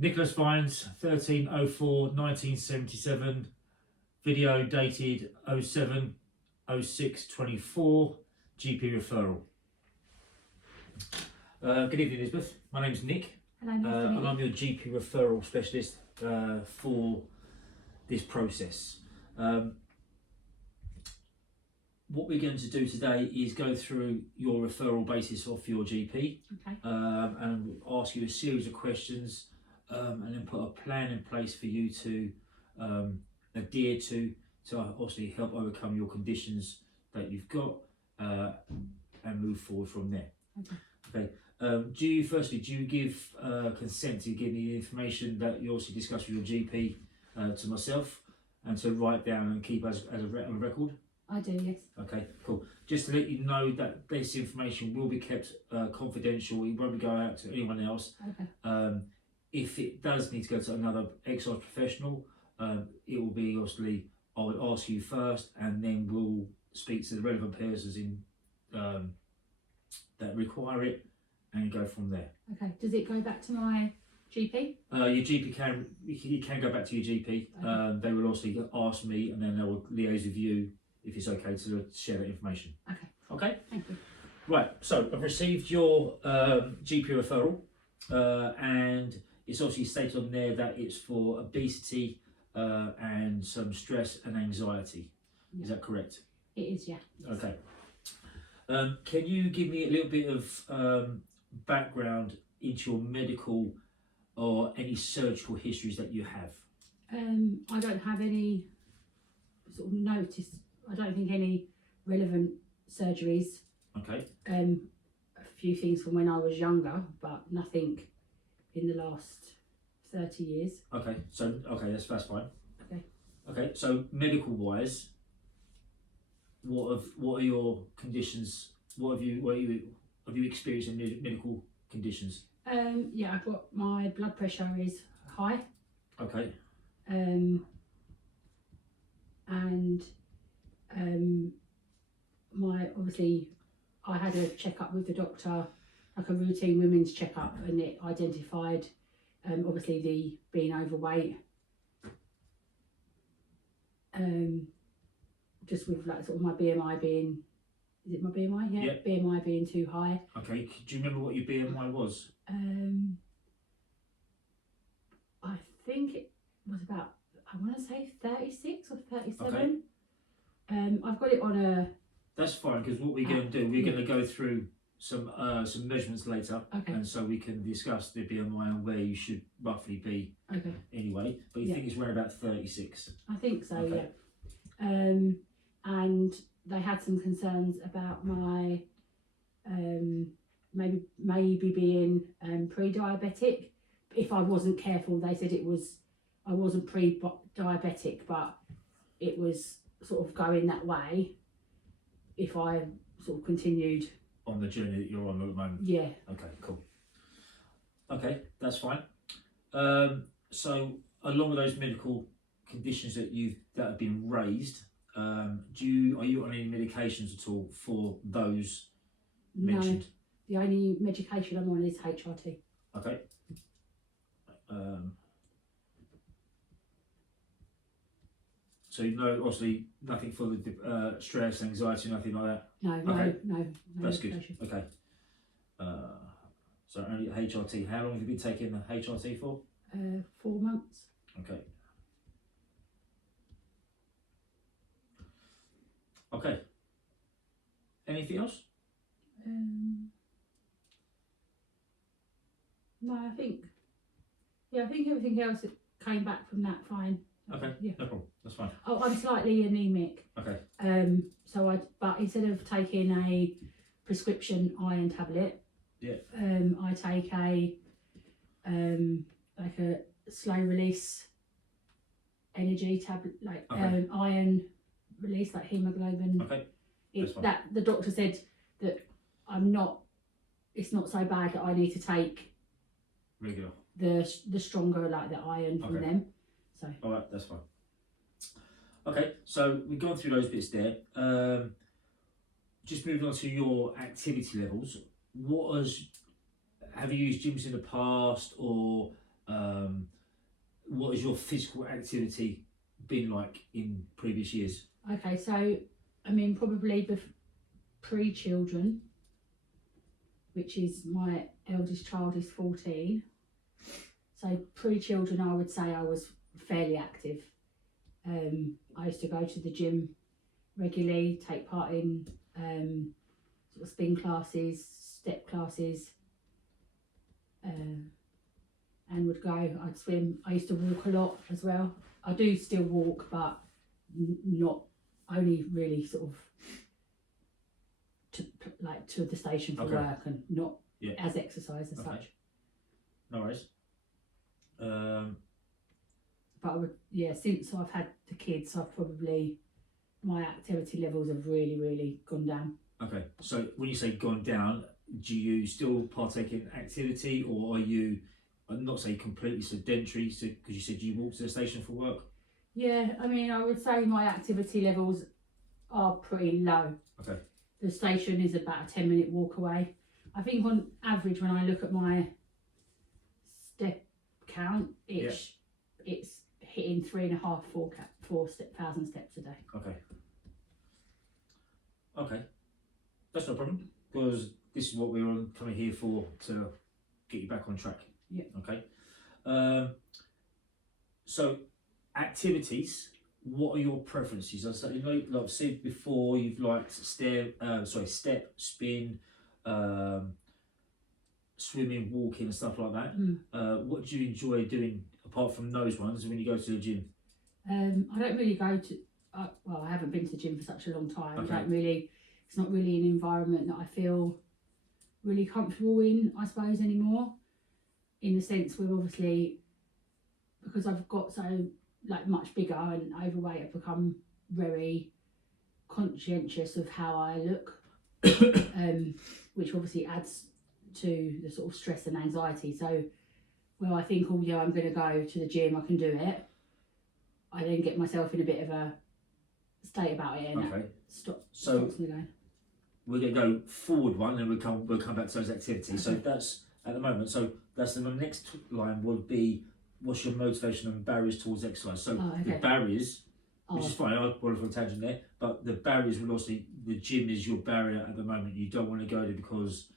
Nicholas Vines, 13/04/1977, video dated 07/06/24, GP referral. Good evening, Elizabeth. My name's Nick, Hello, nice to meet and I'm your GP referral specialist for this process. What we're going to do today is go through your referral basis off your GP, Okay. and ask you a series of questions, and then put a plan in place for you to adhere to obviously help overcome your conditions that you've got, and move forward from there. Okay. Do you give consent to give me the information that you also discussed with your GP to myself, and to write down and keep as a record? I do, yes. Okay, cool. Just to let you know that this information will be kept confidential. It won't be going out to anyone else. Okay. If it does need to go to another exercise professional, it will be obviously, I would ask you first, and then we'll speak to the relevant persons in that require it, and go from there. Okay. Does it go back to my GP? Your GP you can go back to your GP. Okay. They will also ask me, and then they will liaise with you if it's okay to share that information. Okay. Okay. Thank you. Right. So I've received your GP referral, and it's obviously stated on there that it's for obesity and some stress and anxiety. Yeah. Is that correct? It is, yeah. Okay. Can you give me a little bit of background into your medical or any surgical histories that you have? I don't have any sort of notice. I don't think any relevant surgeries. Okay. A few things from when I was younger, but nothing in the last 30 years. Okay. So that's fine. Okay. Okay. So medical wise, what are your conditions? What have you experienced in medical conditions? Yeah, I've got my blood pressure is high. Okay. And obviously I had a checkup with the doctor, like a routine women's checkup, and it identified obviously the being overweight, just with like sort of my BMI being, is it my BMI? Yeah, yep. BMI being too high. Okay, do you remember what your BMI was? I think it was about, I want to say 36 or 37. Okay. I've got it on a... That's fine, because what we're going to do, we're going to go through some measurements later, Okay. and so we can discuss the BMI and where you should roughly be. Okay. Anyway, but you think it's around about 36? I think so. Okay. Yeah. And they had some concerns about my maybe being pre-diabetic. If I wasn't careful, they said I wasn't pre-diabetic, but it was sort of going that way if I sort of continued On the journey that you're on at the moment? Yeah. Okay, cool. Okay, that's fine. So along with those medical conditions that have been raised, are you on any medications at all for those mentioned? No, the only medication I'm on is HRT. Okay. So obviously nothing for the stress, anxiety, nothing like that? No, okay. no That's medication. Good. Okay. So only HRT. How long have you been taking the HRT for? 4 months. Okay. Okay. Anything else? No, I think everything else came back from that fine. Okay, yeah, no problem. That's fine. Oh, I'm slightly anemic. Okay. But instead of taking a prescription iron tablet, yeah, I take a like a slow release energy tablet, like okay. Iron release, like hemoglobin. Okay. That's fine. That the doctor said that it's not so bad that I need to take regular the stronger, like the iron from them. So all right, that's fine. Okay, so we've gone through those bits there. Just moving on to your activity levels. Have you used gyms in the past, or what has your physical activity been like in previous years? Okay, so I mean probably pre-children, which is my eldest child is 14. So pre-children, I would say I was fairly active. I used to go to the gym regularly, take part in sort of spin classes, step classes, and would go. I'd swim. I used to walk a lot as well. I do still walk, but not only really sort of to the station for work and not as exercise as such. No worries. But I would, since I've had the kids, I've probably, my activity levels have really gone down. Okay, so when you say gone down, do you still partake in activity, or are you, I'm not saying completely sedentary, because you said you walk to the station for work? Yeah, I mean, I would say my activity levels are pretty low. Okay. The station is about a 10-minute walk away. I think on average, when I look at my step count, it's hitting 4,000 steps a day. Okay, that's no problem, because this is what we're coming here for, to get you back on track. Yeah. Okay. So activities, what are your preferences? I said, like I've said before, you've liked step, spin, swimming, walking, and stuff like that. What do you enjoy doing apart from those ones when you go to the gym? I don't really go to. Well, I haven't been to the gym for such a long time. Okay. I don't really. It's not really an environment that I feel really comfortable in, I suppose, anymore. In the sense where obviously, because I've got so much bigger and overweight, I've become very conscientious of how I look, which obviously adds to the sort of stress and anxiety. So, well, I think, I'm going to go to the gym, I can do it. I then get myself in a bit of a state about it, and stops me going. We're going to go forward one, and we'll come back to those activities. Okay. So that's at the moment. So that's the next line would be, what's your motivation and barriers towards exercise? So the barriers, which is fine, I'll go for a tangent there, but the barriers will also, the gym is your barrier at the moment. You don't want to go there because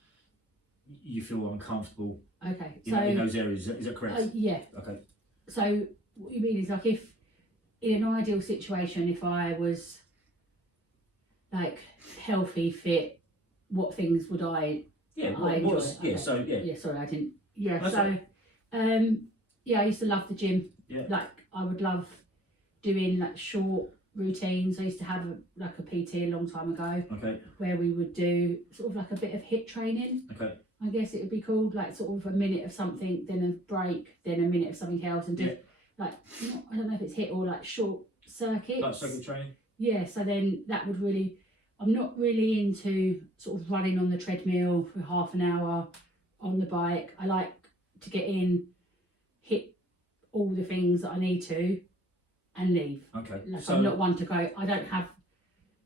you feel uncomfortable. Okay. In those areas, is that correct? Yeah. Okay. So what you mean is, like, if in an ideal situation, if I was healthy, fit, what things would I enjoy? Yeah. So yeah. Sorry, I didn't. Yeah. That's so I used to love the gym. Yeah. I would love doing short routines. I used to have a PT a long time ago. Okay. Where we would do sort of a bit of HIIT training. Okay. I guess it would be called sort of a minute of something, then a break, then a minute of something else, and just I don't know if it's HIIT or short circuits. Like circuit training. Yeah. So then that would really. I'm not really into sort of running on the treadmill for half an hour on the bike. I like to get in, hit all the things that I need to, and leave. Okay. I'm not one to go. I don't have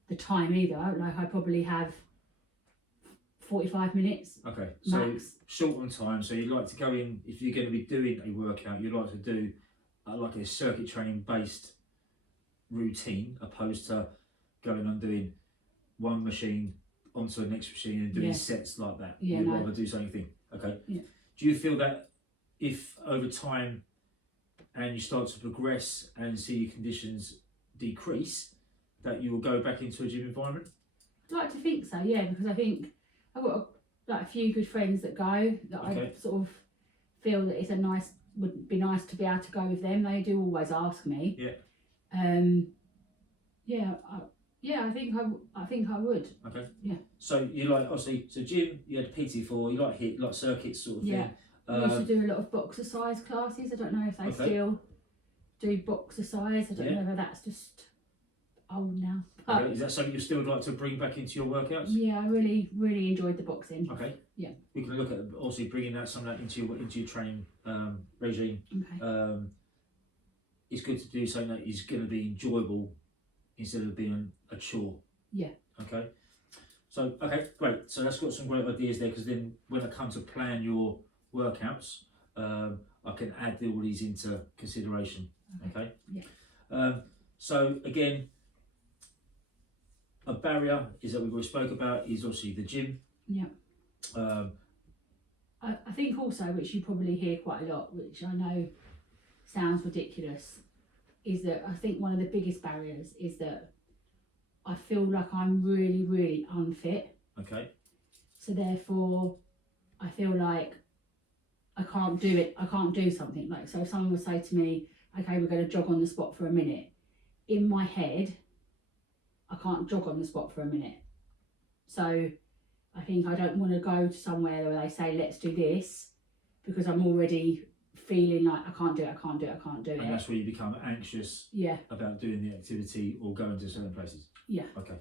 the time either. I probably have 45 minutes. Okay. Max. So short on time. So you'd like to go in, if you're going to be doing a workout, you'd like to do a circuit training based routine, opposed to going and doing one machine onto the next machine and doing sets like that. You'd rather do something. Okay. Yeah. Do you feel that if over time and you start to progress and see your conditions decrease, that you will go back into a gym environment? I'd like to think so, yeah, because I think I've got a few good friends that go, that I sort of feel that would be nice to be able to go with them. They do always ask me. Yeah. I think I would. Okay. Yeah. So you obviously, gym, you had PT for, you like HIIT, you like circuits sort of thing. Yeah. We used to do a lot of boxercise classes. I don't know if they still do boxercise. I don't know whether that's just old now. Okay. Is that something you still would like to bring back into your workouts? Yeah, I really enjoyed the boxing. Okay. Yeah. We can look at also bringing some of that into your training regime. Okay. It's good to do something that is going to be enjoyable instead of being a chore. Yeah. Okay. So great. So that's got some great ideas there, because then when I come to plan your workouts, I can add all these into consideration. Okay. Yeah. So again, a barrier is that we've already spoke about is obviously the gym. Yeah. Um, I think also, which you probably hear quite a lot, which I know sounds ridiculous, is that I think one of the biggest barriers is that I feel like I'm really, really unfit. okay. So therefore, I feel like I can't do it. I can't do something. Like, so if someone would say to me, okay, we're going to jog on the spot for a minute. In my head, I can't jog on the spot for a minute. So I think I don't want to go to somewhere where they say, let's do this, because I'm already feeling like I can't do it, I can't do it, I can't do it. And that's where you become anxious Yeah. about doing the activity or going to certain places. Yeah. Okay.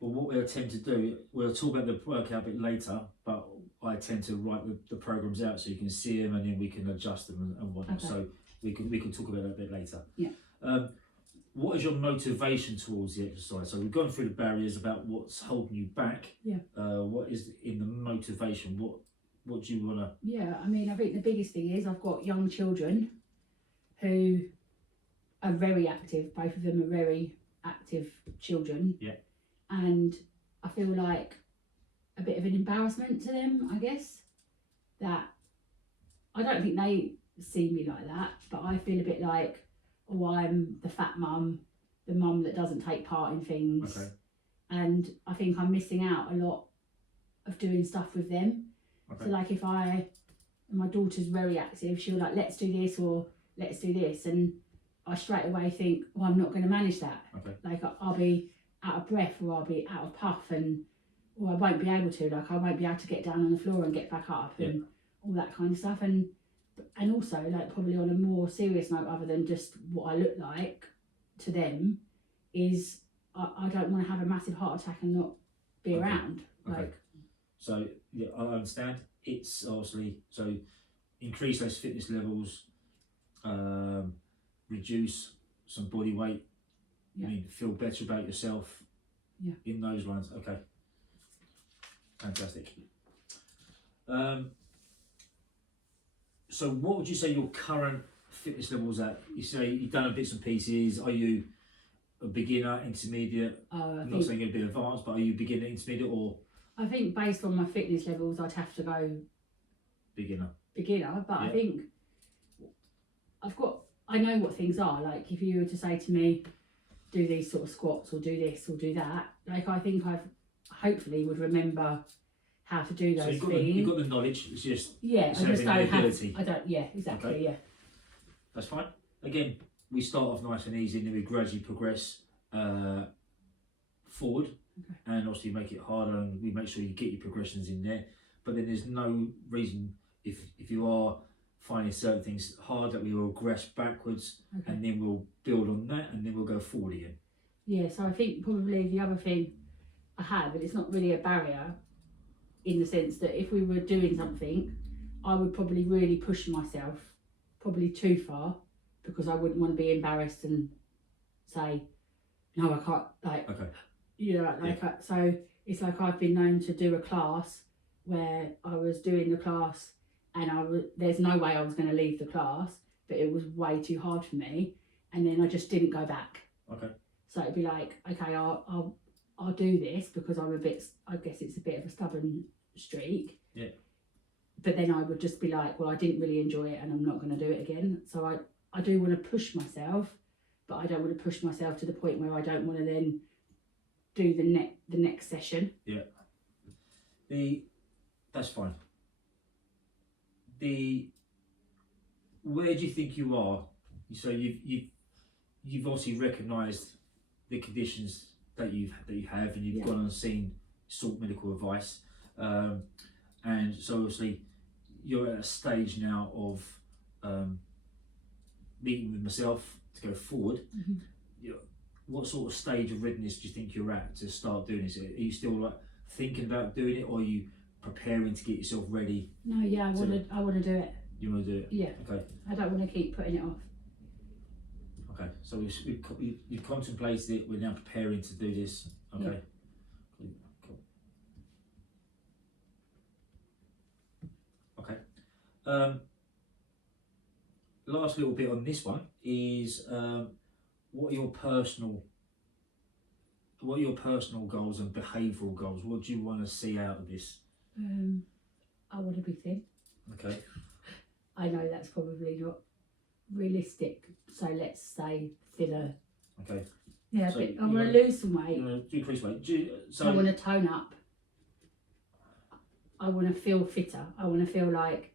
Well, what we'll tend to do, we'll talk about the workout a bit later, but I tend to write the programs out so you can see them and then we can adjust them and whatnot. Okay. So we can talk about that a bit later. Yeah. What is your motivation towards the exercise? So we've gone through the barriers about what's holding you back. Yeah. What is in the motivation? What do you want to? Yeah, I mean, I think the biggest thing is I've got young children who are very active. Both of them are very active children. Yeah. And I feel like a bit of an embarrassment to them, I guess, that I don't think they see me like that, but I feel a bit like, oh, I'm the fat mum, the mum that doesn't take part in things. Okay. And I think I'm missing out a lot of doing stuff with them. Okay. So like if my daughter's very active, she'll like, let's do this or let's do this. And I straight away think, well, I'm not going to manage that. Okay. Like I'll be out of breath or I'll be out of puff or I won't be able to, like I won't be able to get down on the floor and get back up and all that kind of stuff. And also like probably on a more serious note, other than just what I look like to them, is I don't want to have a massive heart attack and not be Okay. around. Okay. Like, So yeah, I understand. It's obviously so increase those fitness levels, reduce some body weight. Yeah. I mean, feel better about yourself. Yeah. In those lines, okay. Fantastic. So what would you say your current fitness levels at? You say you've done bits and pieces. Are you a beginner, intermediate? I'm not saying you're a bit advanced, but are you beginner, intermediate, or I think based on my fitness levels, I'd have to go beginner? Beginner, but Yeah. I think I know what things are. Like if you were to say to me, do these sort of squats or do this or do that, like I think I've hopefully would remember how to do those So things. you've got the knowledge. It's just yeah, I it's just having don't the have. ability. I don't. Yeah, exactly. Okay. Yeah. That's fine. Again, we start off nice and easy, and then we gradually progress forward, and obviously make it harder, and we make sure you get your progressions in there. But then there's no reason if you are finding certain things hard that we will regress backwards, Okay. and then we'll build on that, and then we'll go forward again. Yeah. So I think probably the other thing I have, and it's not really a barrier, in the sense that if we were doing something, I would probably really push myself, probably too far, because I wouldn't want to be embarrassed and say, no, I can't, like, Okay. you know, like, so it's like I've been known to do a class where I was doing the class and there's no way I was going to leave the class, but it was way too hard for me, and then I just didn't go back. Okay. So it'd be like, okay, I'll do this because I'm a bit, I guess it's a bit of a stubborn streak. Yeah. But then I would just be like, well, I didn't really enjoy it and I'm not going to do it again. So I do want to push myself, but I don't want to push myself to the point where I don't want to then do the next session. Yeah. That's fine. Where do you think you are? So you've obviously recognised the conditions that you have, and you've gone and sought medical advice, and so obviously you're at a stage now of meeting with myself to go forward. Mm-hmm. What sort of stage of readiness do you think you're at to start doing this? Are you still like thinking about doing it, or are you preparing to get yourself ready? No, yeah, I want to do it. You want to do it? Yeah. Okay. I don't want to keep putting it off. Okay. So you've contemplated it. We're now preparing to do this. Okay. Yeah. Cool. Last little bit on this one is what are your personal goals and behavioural goals? What do you want to see out of this? I want to be thin. Okay. I know that's probably not realistic, so let's say thinner. Okay. Yeah, So but I you want to lose some weight. You want to decrease weight. I want to tone up. I want to feel fitter. I want to feel like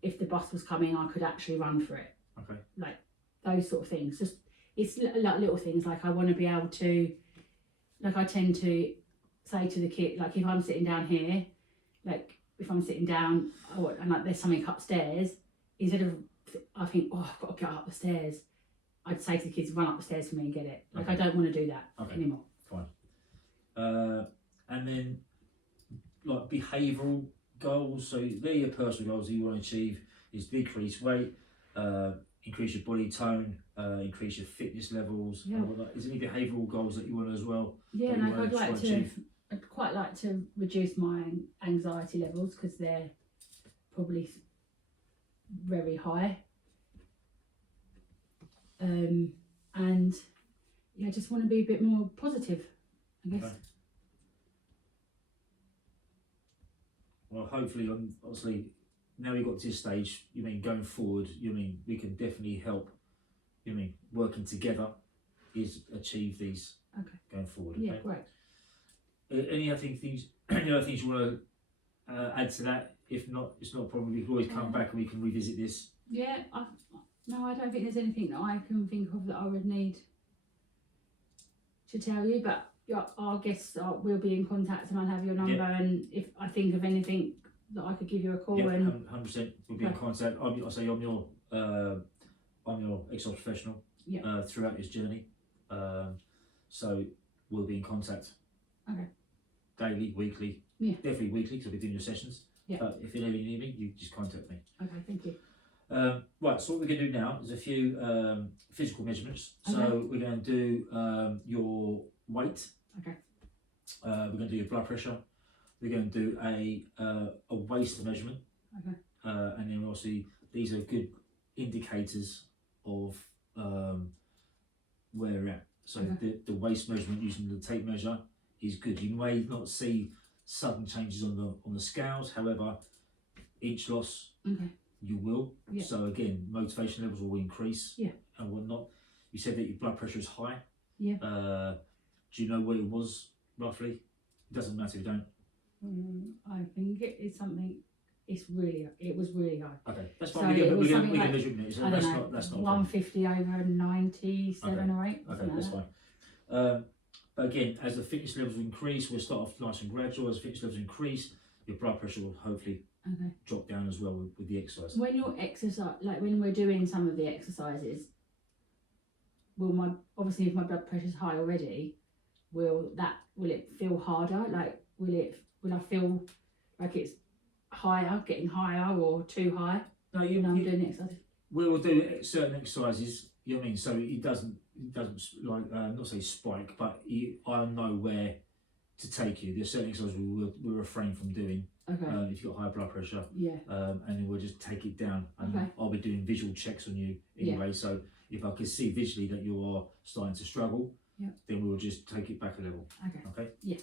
if the bus was coming, I could actually run for it. Okay. Like those sort of things. Just it's like little things. Like I want to be able to. Like I tend to say to the kid, like if I'm sitting down here, like if I'm sitting down and like there's something upstairs, instead of I think, oh, I've got to get up the stairs, I'd say to the kids, run up the stairs for me and get it. Like I don't want to do that anymore. Fine. And then like behavioural goals. So they're your personal goals that you want to achieve is decrease weight, increase your body tone, increase your fitness levels. Yeah. Is there any behavioural goals that you want as well? Yeah, and I'd quite like to reduce my anxiety levels because they're probably very high. And yeah, I just want to be a bit more positive, I guess. Okay. Well, hopefully, obviously, now we've got to this stage, you mean going forward, you mean we can definitely help, you mean working together is achieve these going forward. Okay? Yeah, great. Any other things you want to add to that? If not, it's not a problem. We can always come back and we can revisit this. Yeah, no, I don't think there's anything that I can think of that I would need to tell you, but our guests will be in contact and I'll have your number, and if I think of anything that I could give you a call. Yeah, and 100%. We'll be in contact. I'm your exercise professional throughout this journey, so we'll be in contact. Okay. Daily, weekly. Yeah. Definitely weekly because I'll be doing your sessions. Yeah. But if you ever need me, you just contact me. Okay, thank you. Right, so what we're going to do now is a few physical measurements. Okay. So we're going to do your weight. Okay. We're going to do your blood pressure. We're going to do a waist measurement. Okay. And then obviously these are good indicators of where we're at. So the waist measurement using the tape measure is good. You may not see sudden changes on the scales, however, inch loss you will. Yeah. So again, motivation levels will increase and whatnot. You said that your blood pressure is high. Yeah. Do you know what it was roughly? It doesn't matter if you don't. I think it is something. It was really high. Okay, that's so fine. We can measure it. So that's not 150 over 97 or 8. Okay, that's fine. But again, as the fitness levels increase, we'll start off nice and gradual. As the fitness levels increase, your blood pressure will hopefully drop down as well with the exercise. When you're exercise, like when we're doing some of the exercises, obviously if my blood pressure's high already, will it feel harder? Like will I feel like it's getting higher or too high? No, I'm doing exercises. We'll do certain exercises. You know what I mean? So it doesn't like not say spike, but I know where to take you. There's certain exercises we'll refrain from doing. Okay. If you've got high blood pressure. Yeah. And then we'll just take it down, and I'll be doing visual checks on you anyway. So if I can see visually that you are starting to struggle, then we'll just take it back a level. Okay. Yeah.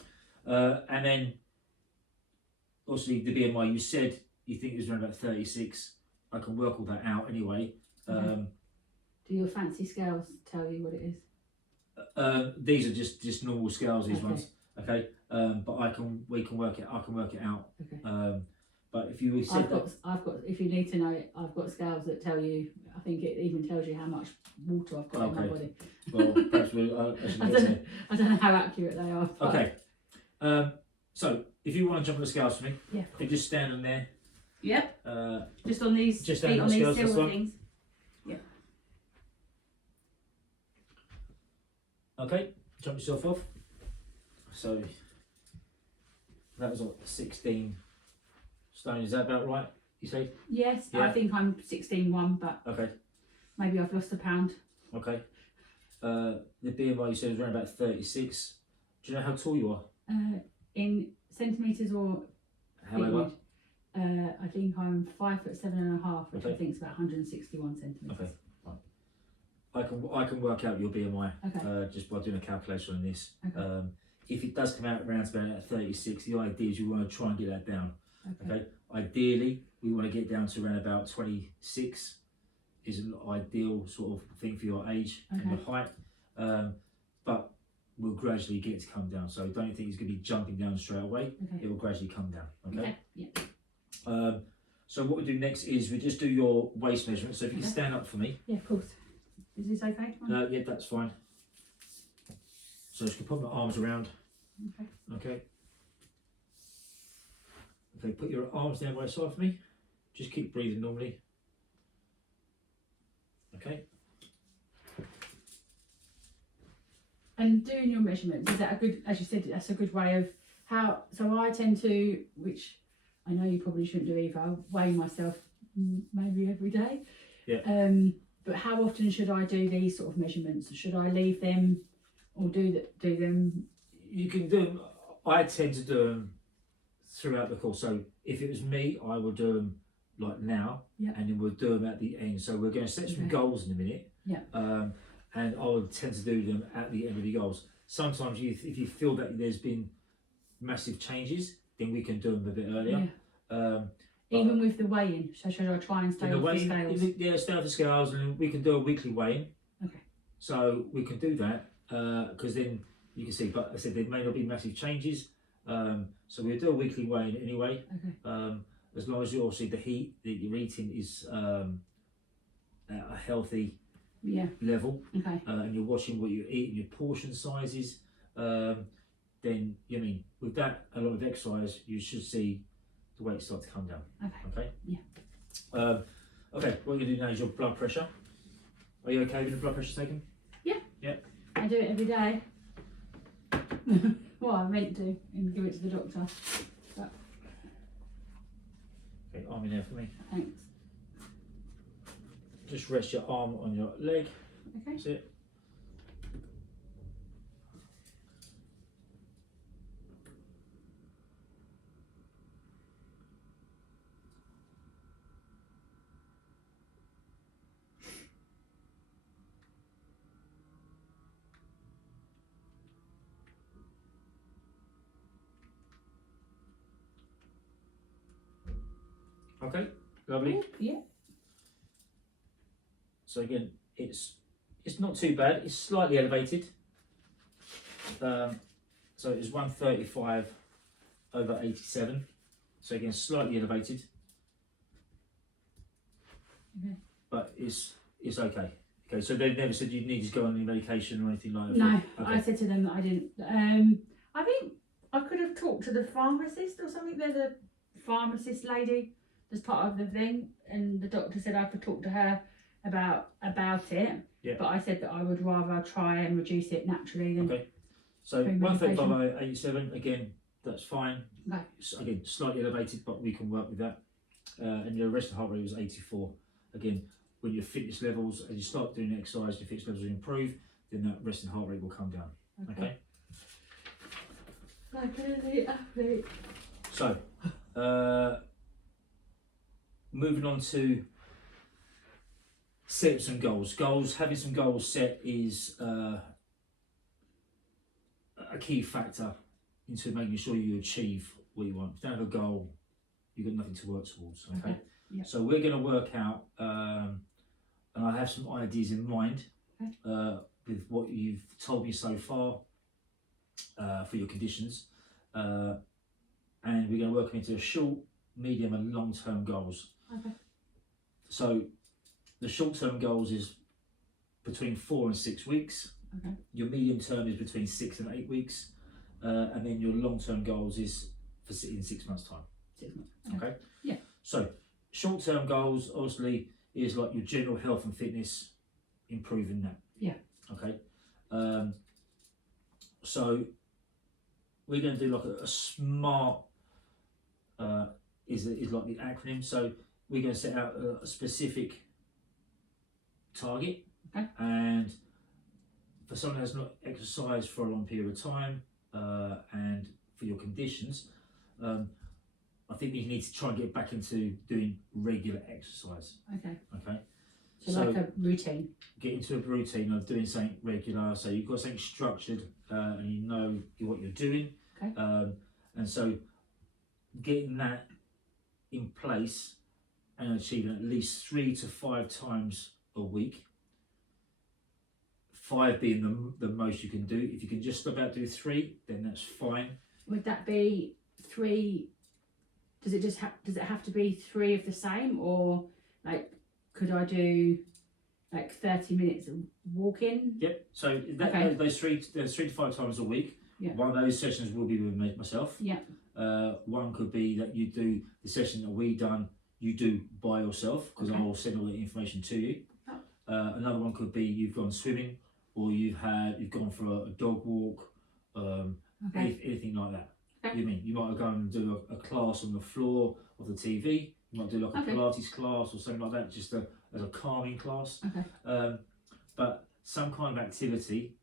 And then obviously the BMI, you said you think it was around about 36. I can work all that out anyway. Do your fancy scales tell you what it is? These are just normal scales. These ones. Okay. But we can work it. I can work it out. Okay. But if you said I've got. If you need to know it, I've got scales that tell you. I think it even tells you how much water I've got in my body. Well, perhaps we'll. I don't know how accurate they are. But... Okay. So if you want to jump on the scales for me, you just stand on there. Yep. Just on these. Just feet stand on the scales. Silver things. Yep. Okay. Jump yourself off. So that was like 16 stone. Is that about right? You say? Yes, yeah. I think I'm 16.1, but maybe I've lost a pound. Okay. The BMI you said was around about 36. Do you know how tall you are? In centimetres or however? I think I'm 5'7.5", which I Okay. think is about 161 centimetres. Okay. I can work out your BMI Okay. just by doing a calculation on this. Okay. If it does come out around about 36, the idea is you want to try and get that down. Okay. Okay. Ideally, we want to get down to around about 26 is an ideal sort of thing for your age and your height. But we'll gradually get it to come down. So don't think it's going to be jumping down straight away. Okay. It will gradually come down. Okay. Yeah. So what we do next is we just do your waist measurement. So if you can stand up for me. Yeah, of course. Is this okay? Yeah, that's fine. So just put my arms around. Okay. Okay. Okay, put your arms down by your side for me. Just keep breathing normally. Okay. And doing your measurements, is that a good, as you said, that's a good way of how, so I tend to, which I know you probably shouldn't do either, I weigh myself maybe every day. Yeah. But how often should I do these sort of measurements? Should I leave them or do them? You can do them. I tend to do them throughout the course. So if it was me, I would do them like now, Yeah. and then we'll do them at the end. So we're going to set some goals in a minute. Yeah. And I would tend to do them at the end of the goals. Sometimes if you feel that there's been massive changes, then we can do them a bit earlier. Yeah. Even with the weighing, so should I try and stay off the scales? Yeah, stay off the scales, and we can do a weekly weighing. Okay. So we can do that because then you can see. But I said there may not be massive changes. So we'll do a weekly weighing anyway. Okay. As long as you obviously the heat that you're eating is at a healthy level, Okay. and you're watching what you eat and your portion sizes, then with that a lot of exercise, you should see the weight start to come down. Okay. Okay. Yeah. Okay. What you're gonna do now is your blood pressure. Are you okay with the blood pressure taken? Yeah. Yeah. I do it every day. Well, I meant to, and give it to the doctor. But Okay, arm in there for me. thanks. Just rest your arm on your leg. Okay. That's it. Okay, lovely. Ooh, yeah. So again, it's not too bad. It's slightly elevated. So it's 135/87. So again, slightly elevated. Okay. But it's okay. Okay, so they never said you need to go on any medication or anything like that. No, Okay. I said to them that I didn't. I think I could have talked to the pharmacist or something. They're the pharmacist lady as part of the thing, and the doctor said I could talk to her about it. Yeah. But I said that I would rather try and reduce it naturally than. Okay. So Through medication. 135/87. Again, that's fine. Okay. Again, slightly elevated, but we can work with that. And your resting heart rate was 84. Again, when your fitness levels, as you start doing exercise, your fitness levels will improve, then that resting heart rate will come down. Okay. Like an elite athlete. So, moving on to set some goals. Having some goals set is a key factor into making sure you achieve what you want. If you don't have a goal, you've got nothing to work towards. Okay. Yeah. So we're going to work out, and I have some ideas in mind with what you've told me so far for your conditions, and we're going to work them into short, medium, and long-term goals. Okay. So the short-term goals is between 4 and 6 weeks. Okay. Your medium term is between 6 and 8 weeks, and then your long-term goals is for in 6 months' time. 6 months. Okay. Yeah. So short-term goals obviously is like your general health and fitness, improving that. Yeah. Okay. So we're going to do like a SMART. Is like the acronym. So we're going to set out a specific target, and for someone who has not exercised for a long period of time, and for your conditions, I think you need to try and get back into doing regular exercise. Okay. Okay. So like a routine. Get into a routine of doing something regular. So you've got something structured, and you know what you're doing. Okay. And so getting that in place and achieving at least 3 to 5 times a week. 5 being the most you can do. If you can just about do 3, then that's fine. Would that be 3? Does it have to be 3 of the same, or like could I do like 30 minutes of walking? Yep. So those 3 to 5 times a week. Yeah. One of those sessions will be with myself. Yeah. One could be that you do the session that we done. You do by yourself, because Okay. I'll send all the information to you. Oh. Another one could be you've gone swimming, or you've gone for a dog walk, anything like that. Okay. You mean you might go and do a class on the floor of the TV. You might do like a Pilates class or something like that, just as a calming class. Okay. But some kind of activity.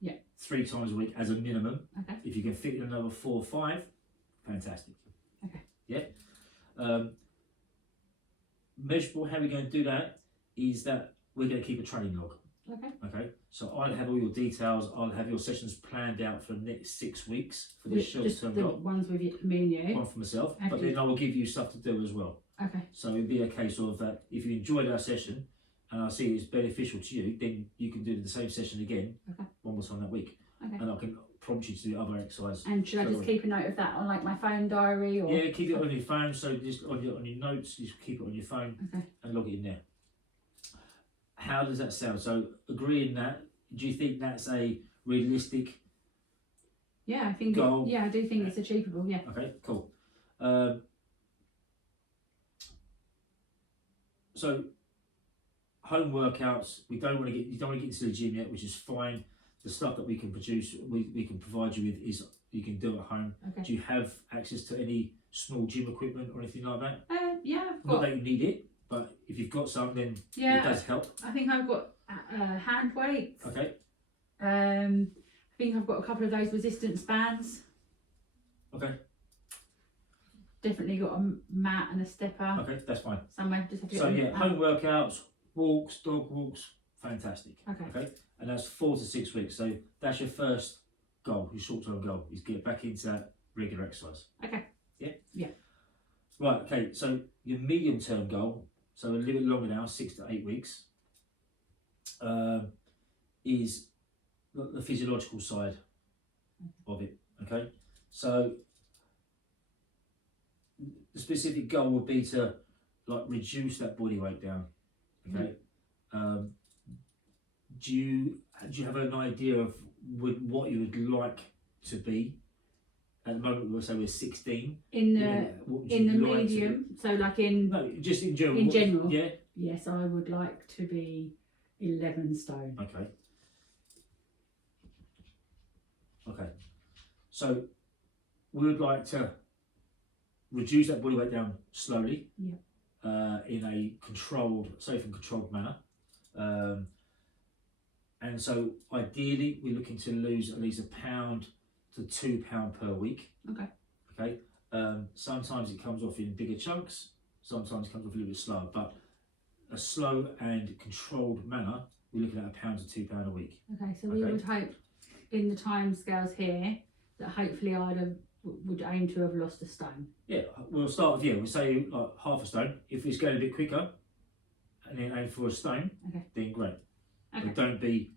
Yeah. 3 times a week as a minimum. Okay. If you can fit in another 4 or 5, fantastic. Okay. Yeah. Measurable, how we're going to do that is that we're going to keep a training log. Okay. Okay. So I'll have all your details. I'll have your sessions planned out for the next 6 weeks for this short-term the goal. ones with me and you. One for myself, Have but you- then I will give you stuff to do as well. Okay. So it'd be a case of that if you enjoyed our session and I see it's beneficial to you, then you can do the same session again one more time that week. Okay. And I can prompt you to do other exercise. And should I just keep a note of that on like my phone diary, or? Yeah, keep it on your phone. So just on your notes, just keep it on your phone and log it in there. How does that sound? So agreeing that, do you think that's a realistic? Yeah, I think. Goal? I do think it's achievable. Yeah. Okay, cool. So home workouts, you don't want to get into the gym yet, which is fine. The stuff that we can produce, we can provide you with is you can do at home. Okay. Do you have access to any small gym equipment or anything like that? Yeah, I've Not got. that you need it, but if you've got some, then Yeah, it does help. I think I've got hand weights. Okay. I think I've got a couple of those resistance bands. Okay. Definitely got a mat and a stepper Okay, that's fine. somewhere. Just have to So get yeah, them home out. workouts, walks, dog walks, fantastic. Okay. Okay, and that's 4 to 6 weeks. So that's your first goal, your short-term goal, is get back into that regular exercise. Okay. Yeah. Yeah. Right. Okay. So your medium-term goal, so a little bit longer now, 6 to 8 weeks, is the physiological side of it. Okay. So the specific goal would be to like reduce that body weight down. Okay. Do you have an idea of what you would like to be? At the moment, we'll say we're 16. In the What would in the you like to medium, so like in be? No, just in general. in general. Yeah. Yes, I would like to be 11 stone. Okay. Okay. So we would like to reduce that body weight down slowly. Yeah. In a safe and controlled manner. And so ideally we're looking to lose at least £1 to £2 per week. Okay. Okay. Sometimes it comes off in bigger chunks, sometimes it comes off a little bit slower, but a slow and controlled manner, we're looking at £1 to £2 a week. Okay, so we would hope in the time scales here that hopefully would aim to have lost a stone. Yeah, we'll start with, we'll say like half a stone. If it's going a bit quicker and then aim for a stone, then great. Okay. But don't be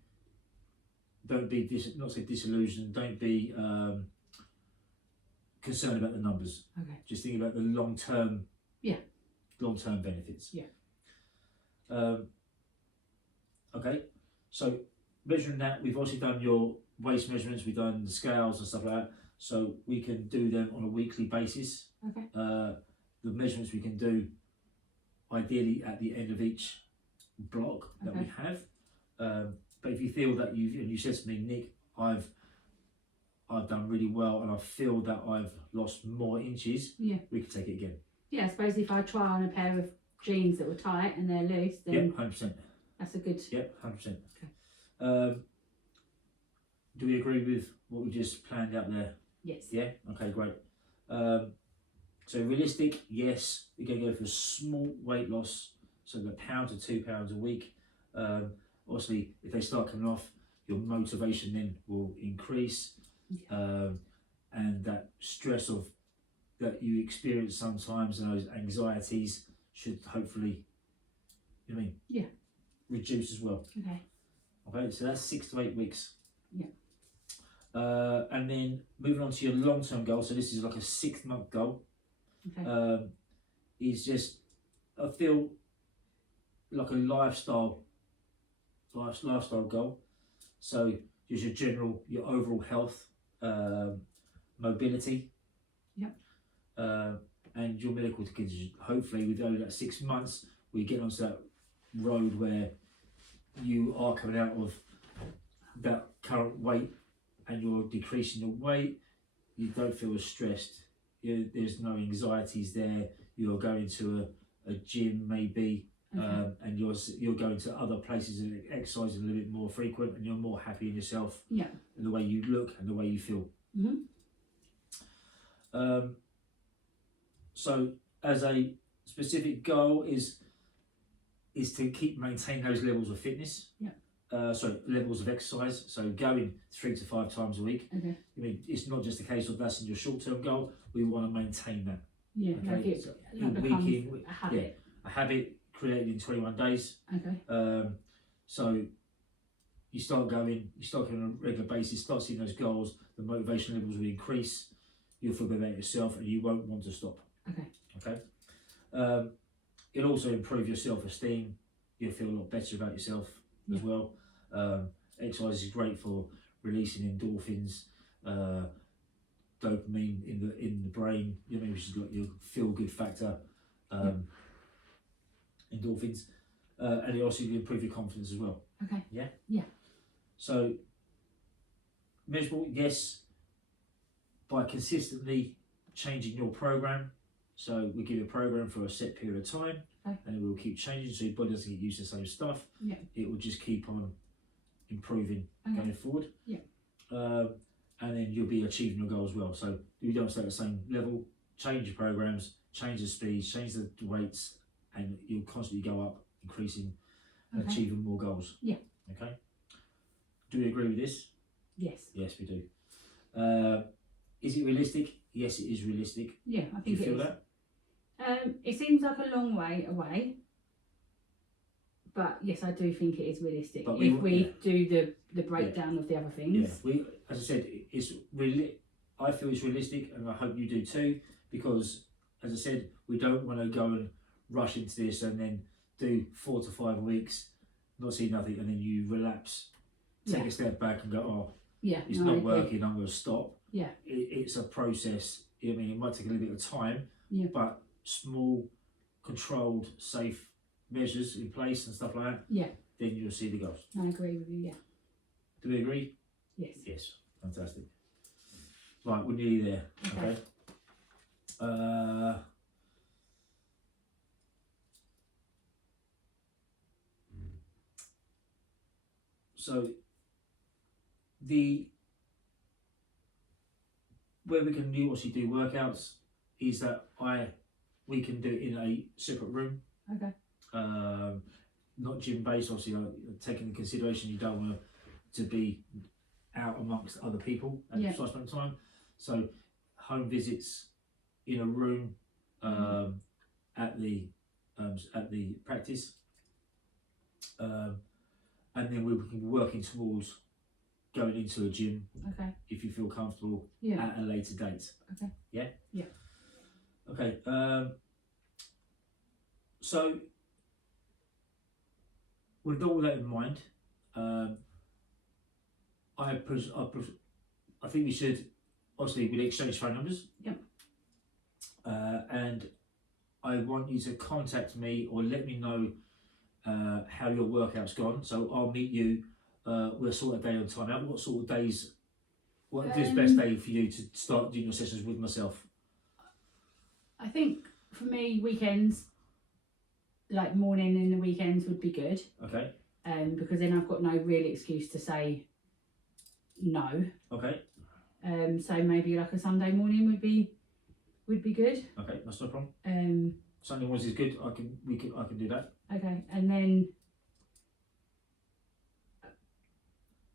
not say disillusioned, don't be concerned about the numbers. Okay. Just think about the long-term benefits. Yeah. Okay, so measuring that, we've obviously done your waist measurements, we've done the scales and stuff like that, so we can do them on a weekly basis. Okay. The measurements we can do ideally at the end of each block that we have. But if you feel that you said to me, Nick, I've done really well and I feel that I've lost more inches, we can take it again. Yeah, I suppose if I try on a pair of jeans that were tight and they're loose, then 100%. that's a good. 100%. Okay. Do we agree with what we just planned out there? Yes. Yeah. Okay. Great. So realistic, yes, we're going to go for a small weight loss, so the £1 to £2 a week. Obviously, if they start coming off, your motivation then will increase, and that stress of that you experience sometimes and those anxieties should hopefully, reduce as well. Okay, so that's 6 to 8 weeks. And then moving on to your long-term goal, so this is like a 6-month goal. Is just, I feel like a lifestyle goal. So just your overall health, mobility, and your medical condition. Hopefully, within that 6 months, we get onto that road where you are coming out of that current weight and you're decreasing your weight. You don't feel as stressed. There's no anxieties there. You're going to a gym maybe, and you're going to other places and exercising a little bit more frequent, and you're more happy in yourself, and the way you look and the way you feel. So as a specific goal is to maintain those levels of fitness. Levels of exercise. So going 3 to 5 times a week. It's not just a case of that's in your short-term goal. We want to maintain that. A habit. A habit created in 21 days. So you start going on a regular basis, start seeing those goals, the motivation levels will increase, you'll feel good about yourself and you won't want to stop. It'll also improve your self-esteem. You'll feel a lot better about yourself as well. Exercise is great for releasing endorphins, dopamine in the brain, which is like your feel-good factor, endorphins, and it also improve your confidence as well. So measurable, yes, by consistently changing your program. So we give you a program for a set period of time, and we'll keep changing so your body doesn't get used to the same stuff. It will just keep on improving going forward. And then you'll be achieving your goal as well. So you don't stay at the same level, change your programs, change the speeds, change the weights, and you'll constantly go up, increasing and achieving more goals. Okay. Do we agree with this? Yes. Yes, we do. Is it realistic? Yes, it is realistic. I think do you feel that? It seems like a long way away, but yes, I do think it is realistic if we do the breakdown of the other things. As I said, I feel it's realistic, and I hope you do too, because as I said, we don't want to go and rush into this and then do 4 to 5 weeks, not see nothing, and then you relapse, take a step back and go, it's not working, I'm going to stop. It's a process. It might take a little bit of time, but small, controlled, safe measures in place and stuff like that, then you'll see the goals. I agree with you, Do we agree? Yes. Yes, fantastic. Right, we're nearly there, okay? So, where we can obviously do workouts is that we can do it in a separate room. Not gym based, obviously, taking into consideration you don't want to be out amongst other people at the precise moment in time. So home visits in a room at the practice, and then we can be working towards going into a gym if you feel comfortable at a later date. Okay. So with all that in mind, I think we should obviously we'll exchange phone numbers. And I want you to contact me or let me know how your workout's gone. So I'll meet you. We'll sort a day on time out. What sort of days? What is the best day for you to start doing your sessions with myself? I think for me, weekends, like morning and the weekends would be good. Okay. Because then I've got no real excuse to say no. Okay. So maybe like a Sunday morning would be would be good. Okay, that's no problem. Um, Sunday mornings is good. I can do that. okay, and then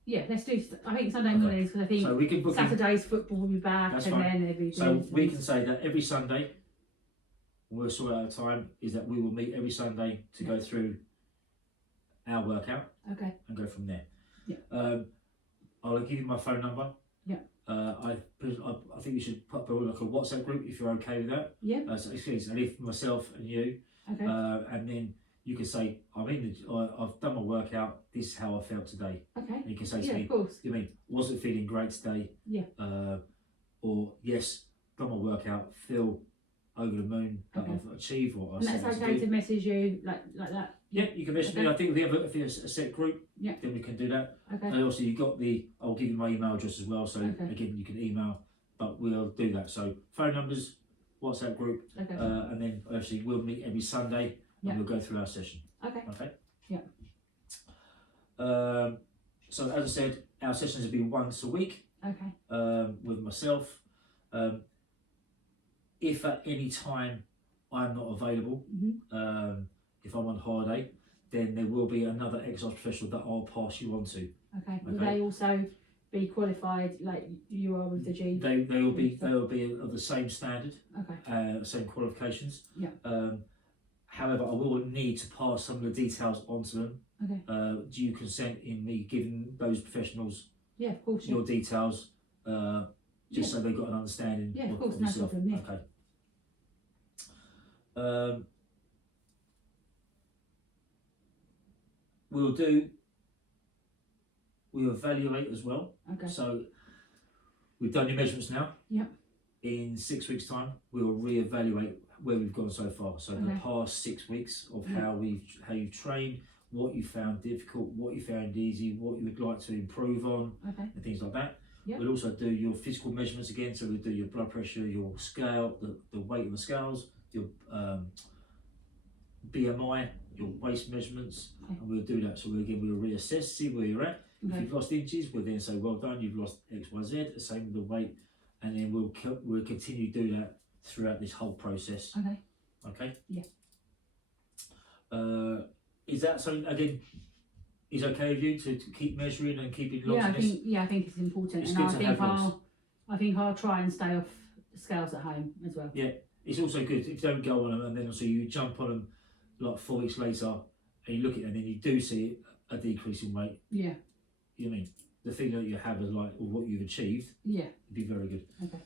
yeah, let's do. I think Sunday Okay. mornings because I think So we can book in. Saturday's football will be back, That's and fine. then every So we can say that every Sunday, we'll sort out a time, is that we will meet every Sunday to go through our workout Okay. and go from there. Yeah. I'll give you my phone number. Yeah. I think you should put like a WhatsApp group if you're okay with that. Yeah. So excuse me, if myself and you, Okay. and then you can say, I've done my workout. This is how I felt today. Okay. And you can say to Yeah, me, of course. you mean, wasn't feeling great today? Yeah. Or yes, done my workout, feel over the moon that Okay. I've achieved what I And set that's out okay to to do. message you like that. Yeah, you can message me. Okay. I think if we have a set group, Yeah. then we can do that. Okay. And also, I'll give you my email address as well. So Okay. again, you can email, but we'll do that. So phone numbers, WhatsApp group, Okay. and then actually we'll meet every Sunday Yeah. and we'll go through our session. Okay. Okay. Yeah. So as I said, our sessions will be once a week. Okay. With myself. If at any time I'm not available, Mhm. if I'm on holiday, then there will be another exercise professional that I'll pass you on to. Okay. Will Okay. they also be qualified like you are with the G? They will be of the same standard, Okay. same qualifications. Yeah. However, I will need to pass some of the details on to them. Okay. Do you consent in me giving those professionals Yeah, of course. your details, just so they've got an understanding Yeah, of of course, no yourself? problem, yeah. Okay. We'll evaluate as well. Okay. So we've done your measurements now. Yep. In 6 weeks' time, we'll re-evaluate where we've gone so far. So the Okay. past 6 weeks of Yeah. how you've trained, what you found difficult, what you found easy, what you would like to improve on, Okay. and things like that. Yep. We'll also do your physical measurements again. So we'll do your blood pressure, your scale, the weight on the scales, your BMI, your waist measurements, Okay. and we'll do that. So we'll reassess, see where you're at. If Okay. you've lost inches, we'll then say, well done, you've lost X, Y, Z. The same with the weight, and then we'll continue to do that throughout this whole process. Okay. Okay. Yeah. Is that something again? Is okay with you to keep measuring and keeping logs? I think it's important, It's and good I to think have logs. I think I'll try and stay off the scales at home as well. Yeah. It's also good if you don't go on them and then also you jump on them like 4 weeks later and you look at it and then you do see a decrease in weight. Yeah. You know what I mean the feeling that you have is like or what you've achieved. Yeah. Would be very good. Okay.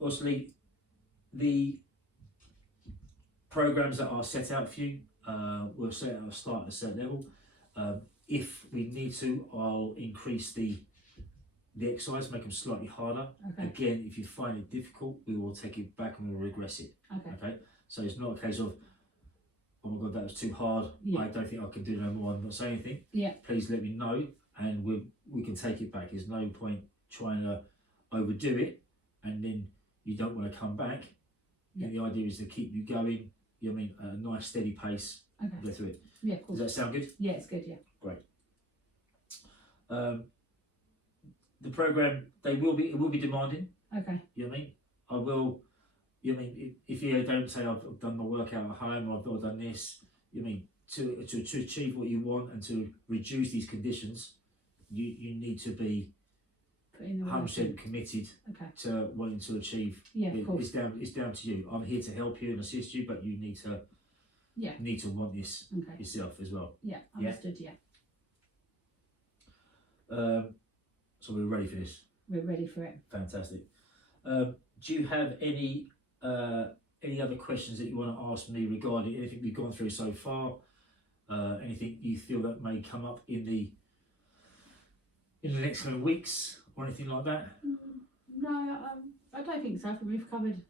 Obviously, the programs that are set out for you will start at a certain level. If we need to, I'll increase the exercise, make them slightly harder. Okay. Again, if you find it difficult, we will take it back and we'll regress it. Okay. Okay, so it's not a case of, oh my god, that was too hard. Yeah. I don't think I can do no more. I'm not saying anything. Yeah. Please let me know, and we can take it back. There's no point trying to overdo it, and then you don't want to come back. Yeah. And the idea is to keep you going. You know what I mean, at a nice steady pace. Okay. Go through it. Yeah, of course. Does that sound good? Yeah, it's good. Yeah. Great. The program it will be demanding. Okay. You know what I mean? I will. You know what I mean? If you don't say I've done my workout at home or I've done this, you know what I mean to achieve what you want and to reduce these conditions, you need to be Put in the work. 100% committed Okay. to wanting to achieve. Yeah, of course. It's down to you. I'm here to help you and assist you, but you need to want this Okay. yourself as well. Yeah. Understood. Yeah. So we're ready for this. We're ready for it. Fantastic. Do you have any other questions that you want to ask me regarding anything we've gone through so far? Anything you feel that may come up in the next coming weeks or anything like that? No, I don't think so. We've covered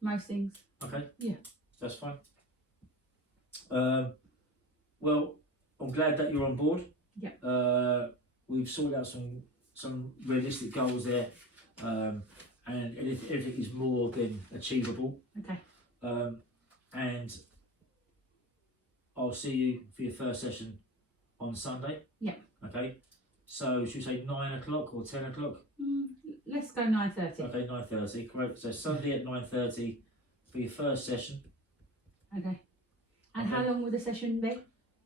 most things. Okay. Yeah. That's fine. Well, I'm glad that you're on board. Yeah. We've sorted out some realistic goals there, and everything is more than achievable. Okay. And I'll see you for your first session on Sunday. Yeah. Okay. So should we say 9 o'clock or 10 o'clock? Let's go 9:30. Okay, 9:30. Great. So Sunday at 9:30 for your first session. Okay. And Okay. how long will the session be?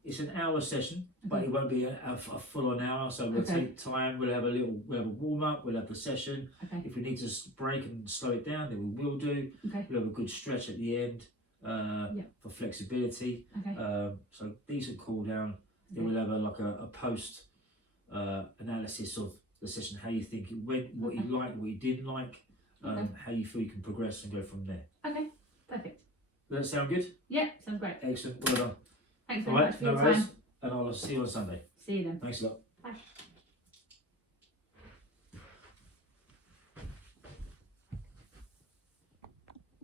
It's an hour session, but Okay. it won't be a full-on hour. So we'll Okay. take time. We'll have a warm-up. We'll have the session. Okay. If we need to break and slow it down, then we will do. Okay. We'll have a good stretch at the end for flexibility. Okay. So decent cool down. Then we'll have a post analysis of the session, how you think it went, what you liked, what you didn't like, how you feel you can progress and go from there. Okay. Perfect. Does that sound good? Yeah, sounds great. Excellent. Well done. Thanks All very right, much for no your worries. time. And I'll see you on Sunday. See you then. Thanks a lot. Bye.